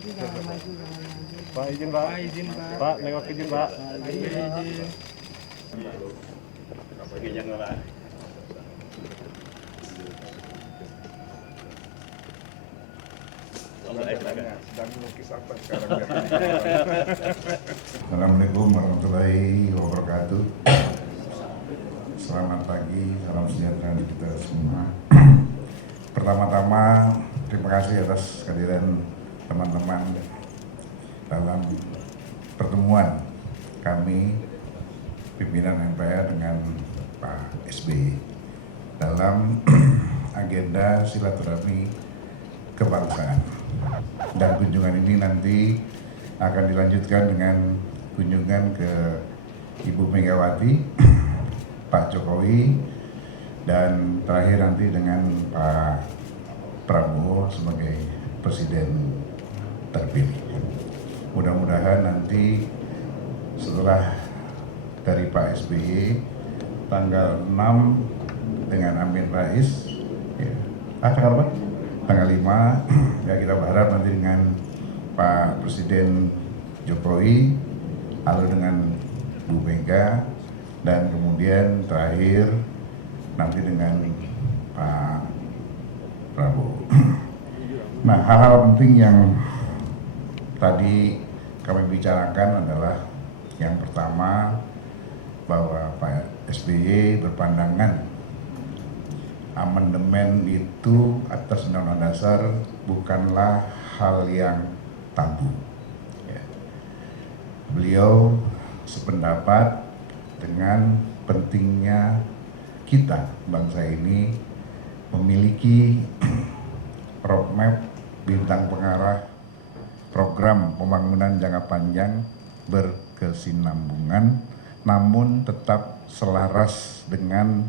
Pak izin Pak. Pak nengok izin Pak. Izin. Sedang melukis apa sekarang? Assalamualaikum warahmatullahi wabarakatuh. Selamat pagi, salam sejahtera untuk kita semua. Pertama-tama terima kasih atas kehadiran teman-teman dalam pertemuan kami pimpinan MPR dengan Pak SBY dalam agenda silaturahmi kebangsaan. Dan kunjungan ini nanti akan dilanjutkan dengan kunjungan ke Ibu Megawati, Pak Jokowi, dan terakhir nanti dengan Pak Prabowo sebagai Presiden terpilih. Mudah-mudahan nanti setelah dari Pak SBY tanggal 6 dengan Amin Rais, ya, tanggal 5 ya kita berharap nanti dengan Pak Presiden Jokowi, lalu dengan Bu Mega, dan kemudian terakhir nanti dengan Pak Prabowo. Nah, hal-hal penting yang tadi kami bicarakan adalah yang pertama bahwa Pak SBY berpandangan amandemen itu atas Undang-Undang Dasar bukanlah hal yang tabu. Ya. Beliau sependapat dengan pentingnya kita bangsa ini memiliki roadmap bintang pengarah program pembangunan jangka panjang berkesinambungan namun tetap selaras dengan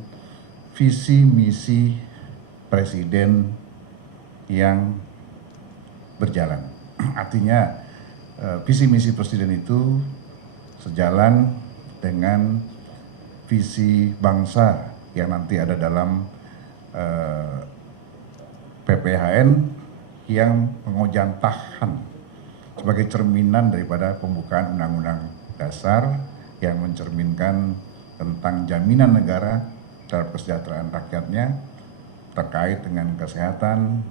visi misi presiden yang berjalan. Artinya visi misi presiden itu sejalan dengan visi bangsa yang nanti ada dalam PPHN yang mengojantahkan sebagai cerminan daripada pembukaan Undang-Undang Dasar yang mencerminkan tentang jaminan negara terhadap kesejahteraan rakyatnya terkait dengan kesehatan,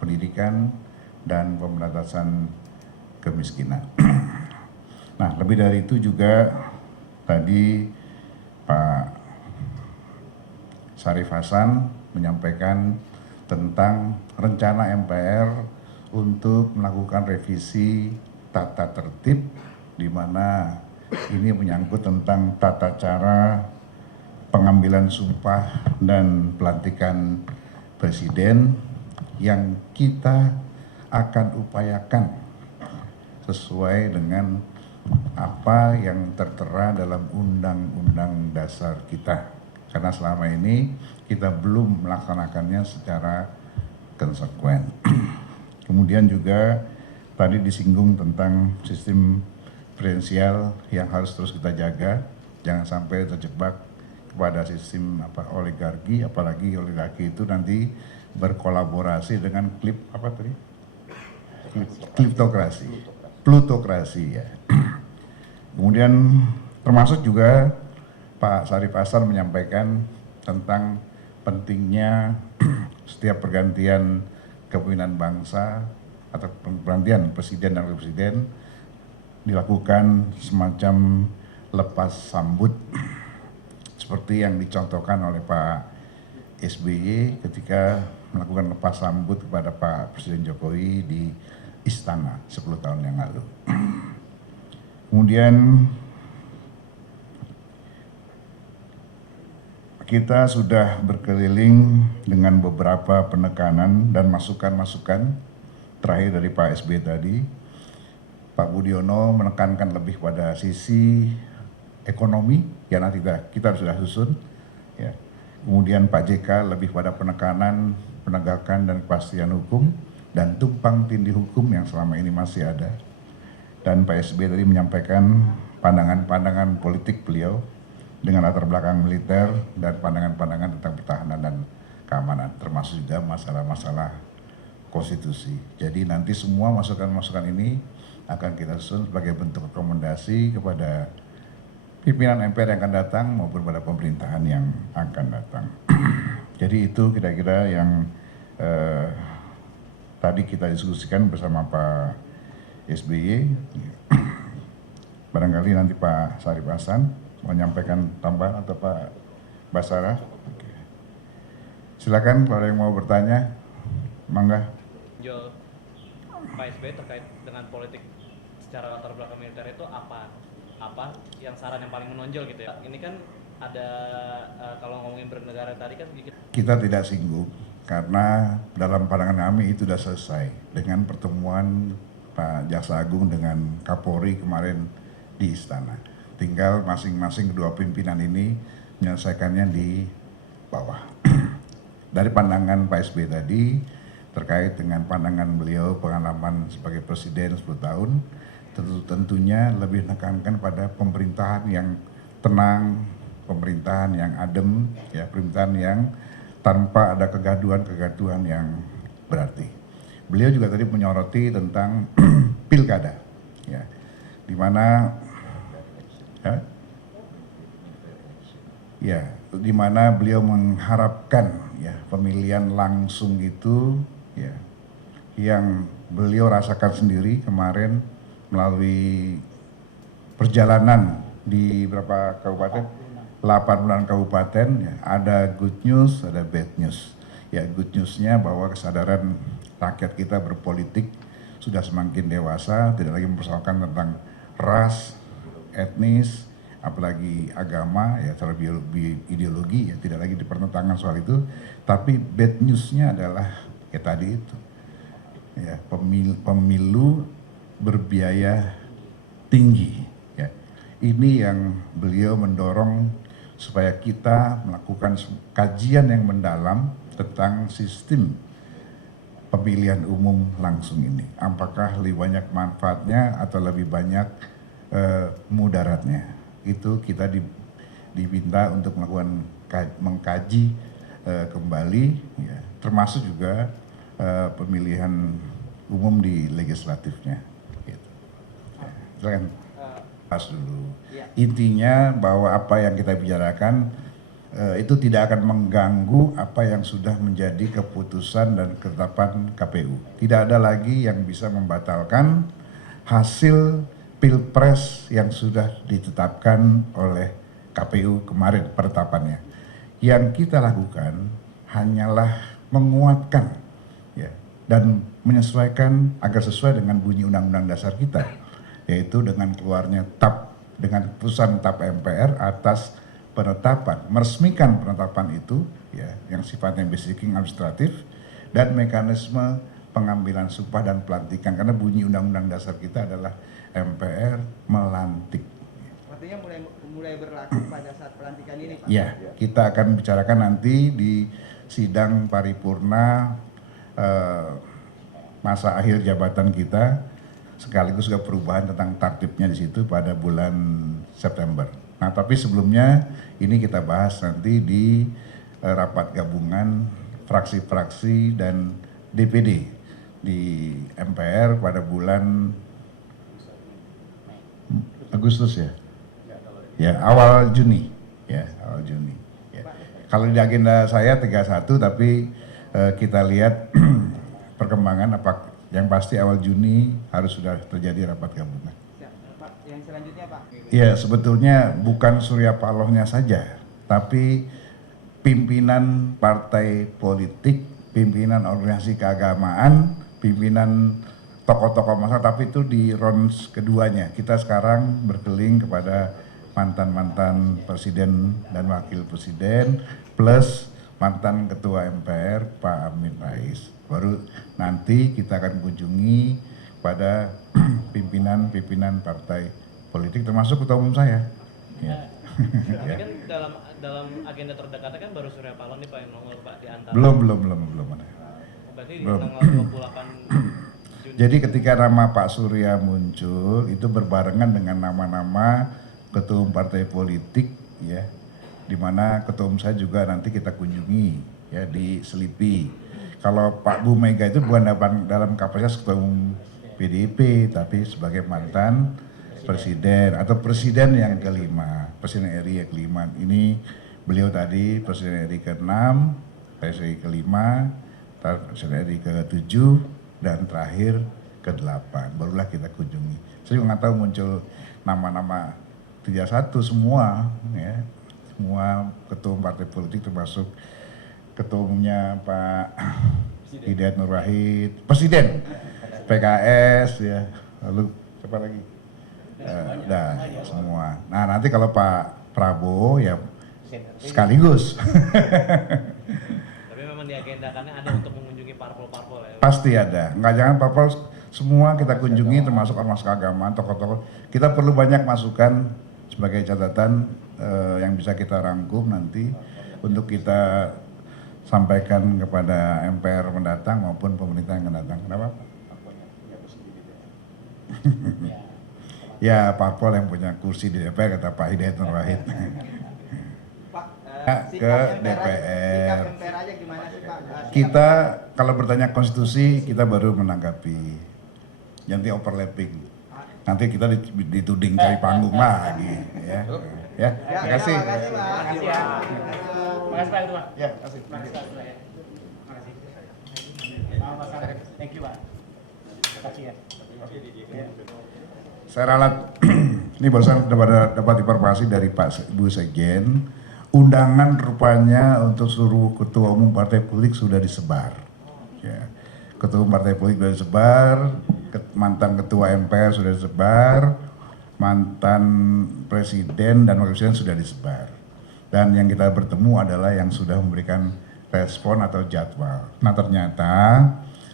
pendidikan, dan pemberantasan kemiskinan. Nah, lebih dari itu juga tadi Pak Syarif Hasan menyampaikan tentang rencana MPR untuk melakukan revisi tata tertib, di mana ini menyangkut tentang tata cara pengambilan sumpah dan pelantikan presiden yang kita akan upayakan sesuai dengan apa yang tertera dalam Undang-Undang Dasar kita. Karena selama ini kita belum melaksanakannya secara konsekuen. Kemudian juga tadi disinggung tentang sistem presidensial yang harus terus kita jaga, jangan sampai terjebak pada sistem oligarki, apalagi oligarki itu nanti berkolaborasi dengan plutokrasi ya. Kemudian termasuk juga Pak Syarif Hasan menyampaikan tentang pentingnya setiap pergantian kepemimpinan bangsa atau pergantian presiden dan wakil presiden dilakukan semacam lepas sambut seperti yang dicontohkan oleh Pak SBY ketika melakukan lepas sambut kepada Pak Presiden Jokowi di Istana 10 tahun yang lalu. Kemudian kita sudah berkeliling dengan beberapa penekanan dan masukan-masukan terakhir dari Pak SBY tadi. Pak Budiono menekankan lebih pada sisi ekonomi yang nanti kita sudah susun. Ya. Kemudian Pak JK lebih pada penekanan, penegakan dan kepastian hukum dan tumpang tindih hukum yang selama ini masih ada. Dan Pak SBY tadi menyampaikan pandangan-pandangan politik beliau dengan latar belakang militer dan pandangan-pandangan tentang pertahanan dan keamanan, termasuk juga masalah-masalah konstitusi. Jadi nanti semua masukan-masukan ini akan kita susun sebagai bentuk rekomendasi kepada pimpinan MPR yang akan datang maupun pada pemerintahan yang akan datang. Jadi itu kira-kira yang tadi kita diskusikan bersama Pak SBY. Barangkali nanti Pak Syarif Hasan mau menyampaikan tambahan atau Pak Basara. Oke. Silakan kalau yang mau bertanya, mangga. Jo, Pak SBY terkait dengan politik secara latar belakang militer itu apa yang saran yang paling menonjol gitu ya? Ini kan ada kalau ngomongin bernegara tadi kan sedikit. Kita tidak singgung karena dalam pandangan kami itu sudah selesai dengan pertemuan Pak Jaksa Agung dengan Kapolri kemarin di Istana. Tinggal masing-masing kedua pimpinan ini menyelesaikannya di bawah. Dari pandangan Pak SBY tadi terkait dengan pandangan beliau pengalaman sebagai presiden 10 tahun, tentunya lebih menekankan pada pemerintahan yang tenang, pemerintahan yang adem, ya, pemerintahan yang tanpa ada kegaduhan-kegaduhan yang berarti. Beliau juga tadi menyoroti tentang pilkada, ya, di mana di mana beliau mengharapkan ya pemilihan langsung itu ya yang beliau rasakan sendiri kemarin melalui perjalanan di berapa kabupaten? 8 kabupaten ya, ada good news, ada bad news. Ya, good newsnya bahwa kesadaran rakyat kita berpolitik sudah semakin dewasa, tidak lagi mempersoalkan tentang ras, etnis, apalagi agama, ya secara ideologi, ya tidak lagi dipertentangkan soal itu. Tapi bad newsnya adalah ya tadi itu, ya pemilu berbiaya tinggi. Ya. Ini yang beliau mendorong supaya kita melakukan kajian yang mendalam tentang sistem pemilihan umum langsung ini. Apakah lebih banyak manfaatnya atau lebih banyak mudaratnya? Itu kita diminta untuk melakukan mengkaji kembali, ya, termasuk juga pemilihan umum di legislatifnya. Gitu. Ya, silakan pas dulu. Ya. Intinya bahwa apa yang kita bicarakan itu tidak akan mengganggu apa yang sudah menjadi keputusan dan ketetapan KPU. Tidak ada lagi yang bisa membatalkan hasil Pilpres yang sudah ditetapkan oleh KPU kemarin penetapannya. Yang kita lakukan hanyalah menguatkan ya, dan menyesuaikan agar sesuai dengan bunyi Undang-Undang Dasar kita, yaitu dengan keluarnya TAP, dengan keputusan TAP MPR atas penetapan, meresmikan penetapan itu ya, yang sifatnya basicing administratif dan mekanisme pengambilan sumpah dan pelantikan, karena bunyi Undang-Undang Dasar kita adalah MPR melantik. Artinya mulai berlaku pada saat pelantikan ini, Pak? Ya, kita akan bicarakan nanti di sidang paripurna masa akhir jabatan kita, sekaligus juga perubahan tentang tertibnya di situ pada bulan September. Nah, tapi sebelumnya ini kita bahas nanti di rapat gabungan fraksi-fraksi dan DPD di MPR pada bulan Agustus ya? Ya, awal Juni. Ya, awal Juni. Ya. Kalau di agenda saya 31, tapi kita lihat perkembangan apa yang pasti awal Juni harus sudah terjadi rapat gabungan. Pak, yang selanjutnya Pak. Ya, sebetulnya bukan Surya Palohnya saja, tapi pimpinan partai politik, pimpinan organisasi keagamaan, pimpinan tokoh-tokoh masyarakat, tapi itu di rounds keduanya. Kita sekarang berkeliling kepada mantan-mantan presiden dan wakil presiden, plus mantan ketua MPR Pak Amin Rais. Baru nanti kita akan kunjungi pada pimpinan-pimpinan partai politik, termasuk ketua umum saya. Ya. Tapi kan dalam agenda terdekatnya kan baru Surya Paloh nih Pak yang nongol Pak di antara. Belum. Berarti di tanggal 28 Juni. Jadi ketika nama Pak Surya muncul itu berbarengan dengan nama-nama ketua umum partai politik ya, di mana ketua umum saya juga nanti kita kunjungi ya di Selipi. kalau Pak Bu Mega itu bukan dalam kapasitas ketua umum PDIP, tapi sebagai mantan presiden atau presiden yang kelima, presiden RI yang kelima. Ini beliau tadi presiden RI ke-6, presiden RI ke-5, presiden RI ke-7, dan terakhir ke-8. Barulah kita kunjungi. Saya juga nggak tahu muncul nama-nama 31 semua, ya, semua ketua umum partai politik termasuk ketua umumnya Pak Hidayat Nur Wahid, presiden PKS, ya, lalu siapa lagi? Semua. Nah nanti kalau Pak Prabowo ya sekaligus. Tapi memang diagendakannya ada untuk mengunjungi parpol-parpol ya. Pasti ada, nggak jangan parpol, semua kita kunjungi termasuk ormas keagamaan, tokoh-tokoh. Kita perlu banyak masukan sebagai catatan yang bisa kita rangkum nanti untuk kita sampaikan kepada MPR mendatang maupun pemerintah yang akan datang. Kenapa? Ya parpol yang punya kursi di DPR, kata Pak Hidayat Nur Wahid. Pak, Ke DPR. Sikap MPR aja gimana sih Pak? Kita kalau bertanya konstitusi kita baru menanggapi, nanti overlapping, nanti kita dituding cari panggung lagi, ya. Ya, terima kasih. Terima kasih Pak. Makasih ya. Makasih Pak Ketua. Ya, terima kasih. Makasih Pak Ketua ya. Makasih. Thank you Pak. Makasih ya. Saya ralat, ini barusan dapat informasi dari Pak Bu Sekjen, undangan rupanya untuk seluruh ketua umum partai politik sudah disebar. Ya. Ketua umum partai politik sudah disebar, mantan ketua MPR sudah disebar, mantan presiden dan wakil presiden sudah disebar. Dan yang kita bertemu adalah yang sudah memberikan respon atau jadwal. Nah ternyata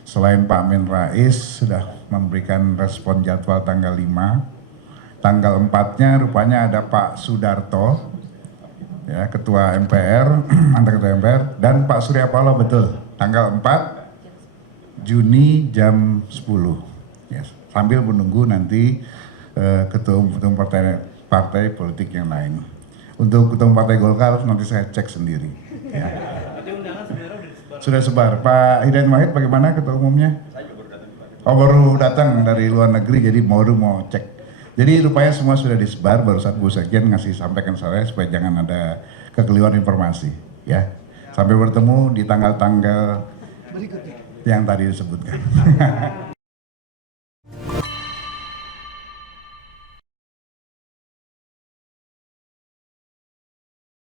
selain Pak Amin Rais sudah memberikan respon jadwal tanggal 5, tanggal 4-nya rupanya ada Pak Sudarto, ya, Ketua MPR, mantan Ketua MPR, dan Pak Surya Paloh, betul, tanggal 4 Juni jam 10. Yes. Sambil menunggu nanti ketua umum partai politik yang lain. Untuk ketua umum partai Golkar nanti saya cek sendiri. Ya. Berarti undangan sebenarnya udah disebar. Sudah sebar. Pak Hidayat Wahid bagaimana ketua umumnya? Baru datang dari luar negeri, jadi baru mau cek. Jadi rupanya semua sudah disebar, baru saat Bu Sekjen ngasih sampaikan saya supaya jangan ada kekeliruan informasi, ya. Sampai bertemu di tanggal-tanggal yang tadi disebutkan.